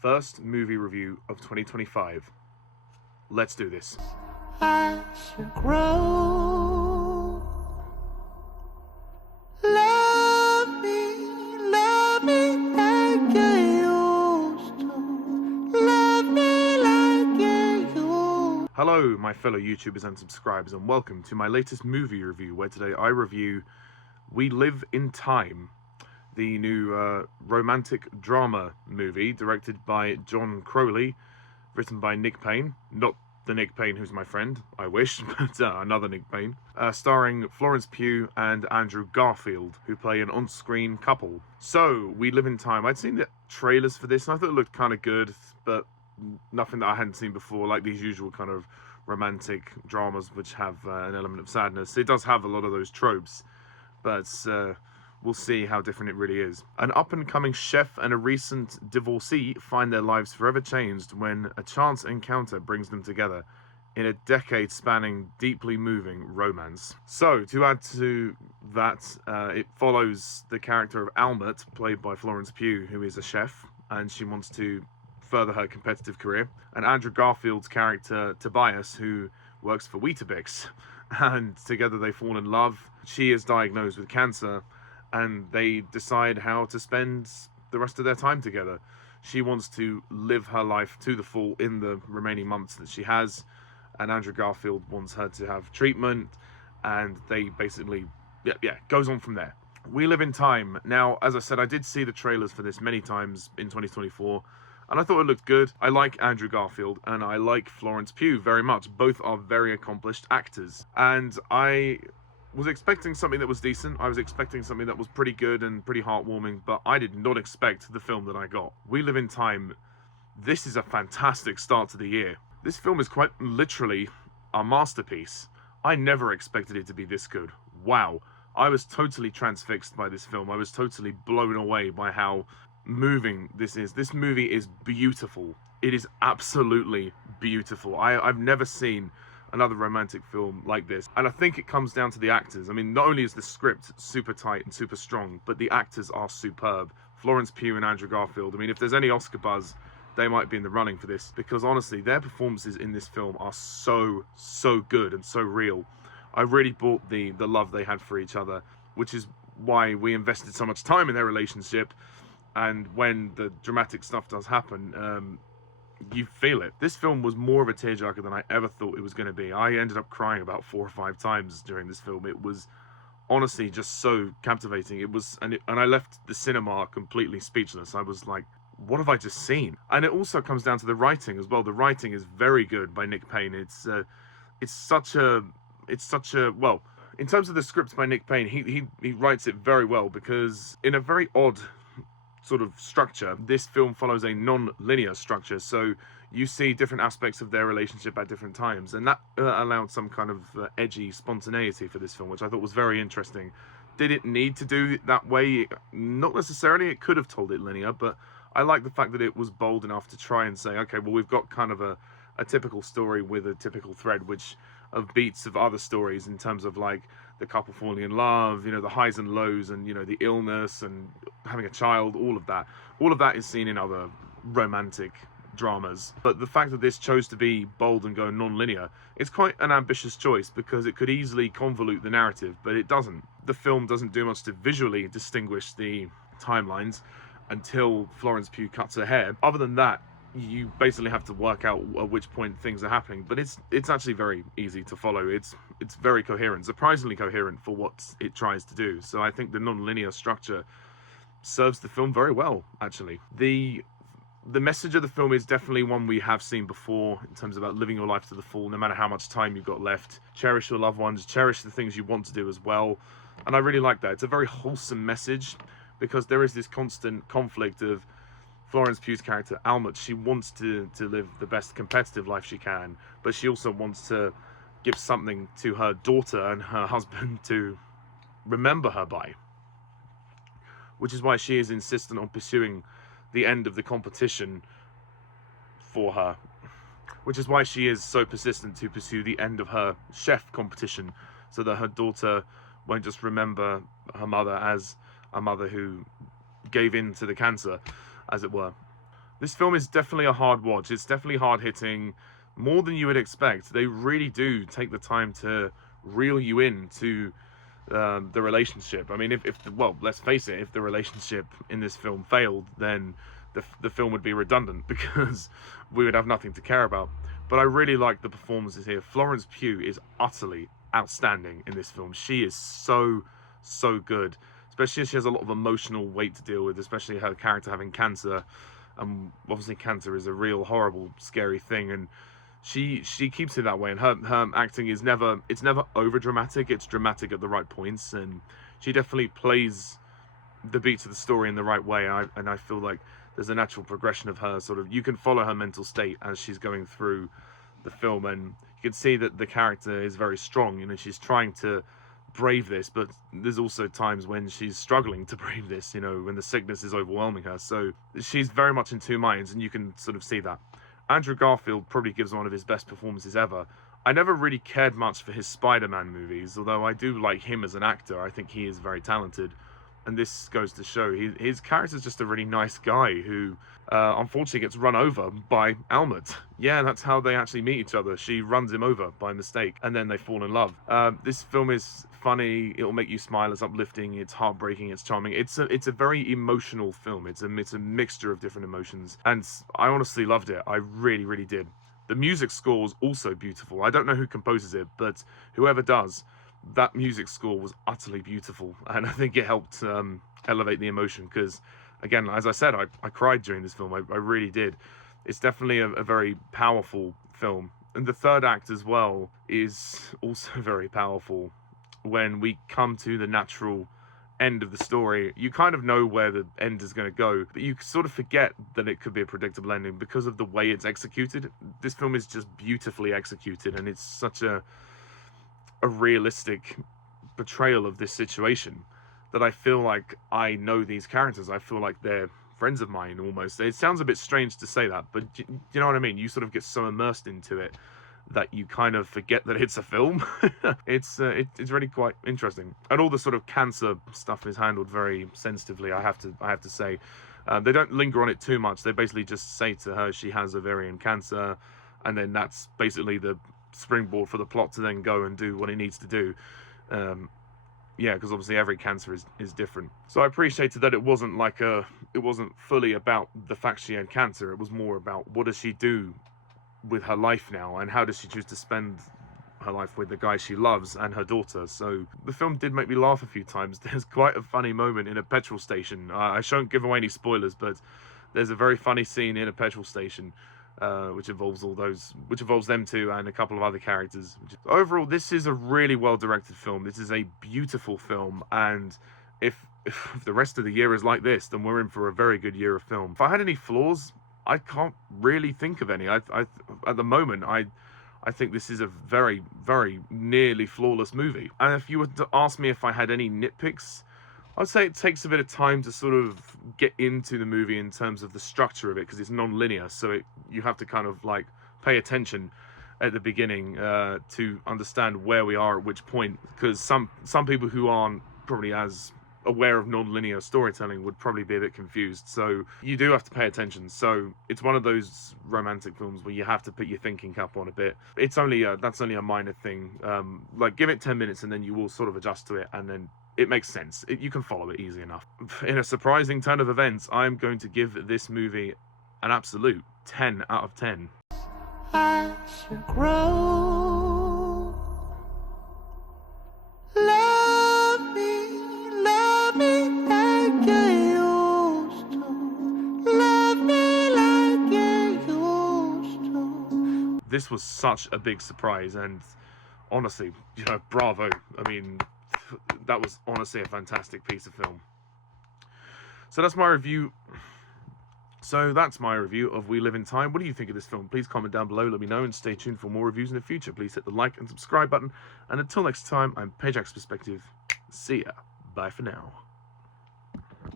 first movie review of 2025. Let's do this. I should grow. Love me like you used to. Love me like you used. Hello, my fellow YouTubers and subscribers, and welcome to my latest movie review, where today I review We Live in Time, the new romantic drama movie directed by John Crowley, written by Nick Payne. Not the Nick Payne who's my friend, I wish, but another Nick Payne. Starring Florence Pugh and Andrew Garfield, who play an on-screen couple. So, We Live in Time. I'd seen the trailers for this, and I thought it looked kind of good, but nothing that I hadn't seen before, like these usual kind of romantic dramas which have an element of sadness. It does have a lot of those tropes, but we'll see how different it really is. An up-and-coming chef and a recent divorcee find their lives forever changed when a chance encounter brings them together in a decade-spanning, deeply moving romance. So, to add to that, it follows the character of Almut, played by Florence Pugh, who is a chef, and she wants to further her competitive career, and Andrew Garfield's character, Tobias, who works for Weetabix, and together they fall in love. She is diagnosed with cancer, and they decide how to spend the rest of their time together. She wants to live her life to the full in the remaining months that she has, and Andrew Garfield wants her to have treatment, and they basically, goes on from there. We Live in Time. Now, as I said, I did see the trailers for this many times in 2024, and I thought it looked good. I like Andrew Garfield, and I like Florence Pugh very much. Both are very accomplished actors, and I was expecting something that was decent. I was expecting something that was pretty good and pretty heartwarming, but I did not expect the film that I got. We Live in Time. This is a fantastic start to the year. This film is quite literally a masterpiece. I never expected it to be this good. Wow. I was totally transfixed by this film. I was totally blown away by how moving this is. This movie is beautiful. It is absolutely beautiful. I've never seen another romantic film like this, and I think it comes down to the actors. I mean, not only is the script super tight and super strong, but the actors are superb. Florence Pugh and Andrew Garfield, I mean, if there's any Oscar buzz, they might be in the running for this, because honestly, their performances in this film are so good and so real. I really bought the love they had for each other, which is why we invested so much time in their relationship, and when the dramatic stuff does happen, you feel it. This film was more of a tearjerker than I ever thought it was going to be. I ended up crying about 4 or 5 times during this film. It was honestly just so captivating. It was, and I left the cinema completely speechless. I was like, what have I just seen? And it also comes down to the writing as well. The writing is very good by Nick Payne. It's such a well, in terms of the script by Nick Payne, he writes it very well, because in a very odd sort of structure, this film follows a non-linear structure, so you see different aspects of their relationship at different times, and that allowed some kind of edgy spontaneity for this film, which I thought was very interesting. Did it need to do it that way? Not necessarily. It could have told it linear, but I like the fact that it was bold enough to try and say, okay, well, we've got kind of a typical story with a typical thread, which of beats of other stories, in terms of like the couple falling in love, you know, the highs and lows, and, you know, the illness and having a child, all of that is seen in other romantic dramas. But the fact that this chose to be bold and go non-linear, it's quite an ambitious choice, because it could easily convolute the narrative, but it doesn't. The film doesn't do much to visually distinguish the timelines until Florence Pugh cuts her hair. Other than that, you basically have to work out at which point things are happening, but it's actually very easy to follow. It's very coherent, surprisingly coherent for what it tries to do. So I think the non-linear structure serves the film very well, actually. The message of the film is definitely one we have seen before, in terms of about living your life to the full, no matter how much time you've got left. Cherish your loved ones, cherish the things you want to do as well, and I really like that. It's a very wholesome message, because there is this constant conflict of Florence Pugh's character, Almut. She wants to live the best competitive life she can, but she also wants to give something to her daughter and her husband to remember her by. Which is why she is insistent on pursuing the end of the competition for her. Which is why she is so persistent to pursue the end of her chef competition, so that her daughter won't just remember her mother as a mother who gave in to the cancer, as it were. This film is definitely a hard watch. It's definitely hard hitting, more than you would expect. They really do take the time to reel you into the relationship. I mean, well, let's face it, if the relationship in this film failed, then the film would be redundant because we would have nothing to care about. But I really like the performances here. Florence Pugh is utterly outstanding in this film. She is so good, especially as she has a lot of emotional weight to deal with, especially her character having cancer. Obviously cancer is a real horrible, scary thing, and she keeps it that way. And her acting is never over dramatic. It's dramatic at the right points, and she definitely plays the beats of the story in the right way. And I feel like there's a natural progression of her sort of, you can follow her mental state as she's going through the film, and you can see that the character is very strong. You know, she's trying to brave this, but there's also times when she's struggling to brave this, you know, when the sickness is overwhelming her. So she's very much in two minds, and you can sort of see that. Andrew Garfield probably gives one of his best performances ever. I never really cared much for his Spider-Man movies, although I do like him as an actor. I think he is very talented, and this goes to show his character's just a really nice guy who unfortunately gets run over by Almut. Yeah, that's how they actually meet each other. She runs him over by mistake, and then they fall in love. This film is funny. It'll make you smile. It's uplifting. It's heartbreaking. It's charming. It's a very emotional film. It's a mixture of different emotions, and I honestly loved it. I really did. The music score was also beautiful. I don't know who composes it, but whoever does, that music score was utterly beautiful, and I think it helped elevate the emotion, because again, as I said, I cried during this film. I really did. It's definitely a very powerful film, and the third act as well is also very powerful. When we come to the natural end of the story, you kind of know where the end is going to go, but you sort of forget that it could be a predictable ending because of the way it's executed. This film is just beautifully executed, and it's such a realistic portrayal of this situation that I feel like I know these characters. I feel like they're friends of mine almost. It sounds a bit strange to say that, but you know what I mean? You sort of get so immersed into it that you kind of forget that it's a film. It's really quite interesting, and all the sort of cancer stuff is handled very sensitively. I have to say, they don't linger on it too much. They basically just say to her she has ovarian cancer, and then that's basically the springboard for the plot to then go and do what it needs to do. Yeah, because obviously every cancer is different. So I appreciated that it wasn't fully about the fact she had cancer. It was more about what does she do with her life now, and how does she choose to spend her life with the guy she loves and her daughter. So the film did make me laugh a few times. There's quite a funny moment in a petrol station. I shan't give away any spoilers, but there's a very funny scene in a petrol station which involves them two and a couple of other characters. Overall, this is a really well-directed film. This is a beautiful film, and if the rest of the year is like this, then we're in for a very good year of film. If I had any flaws, I can't really think of any. At the moment, I think this is a very nearly flawless movie. And if you were to ask me if I had any nitpicks, I'd say it takes a bit of time to sort of get into the movie in terms of the structure of it, because it's non-linear, so you have to kind of like pay attention at the beginning to understand where we are at which point, because some people who aren't probably as aware of non-linear storytelling would probably be a bit confused. So you do have to pay attention. So it's one of those romantic films where you have to put your thinking cap on a bit. It's only that's only a minor thing. Like, give it 10 minutes and then you will sort of adjust to it, and then it makes sense. You can follow it easy enough. In a surprising turn of events, I'm going to give this movie an absolute 10 out of 10. I should grow. Love me like you used to. Love me like you used to. This was such a big surprise, and honestly, you know, bravo. I mean, that was honestly a fantastic piece of film. So that's my review. Of We Live in Time. What do you think of this film? Please comment down below, let me know, and stay tuned for more reviews in the future. Please hit the like and subscribe button. And until next time, I'm Pajak's Perspective. See ya. Bye for now.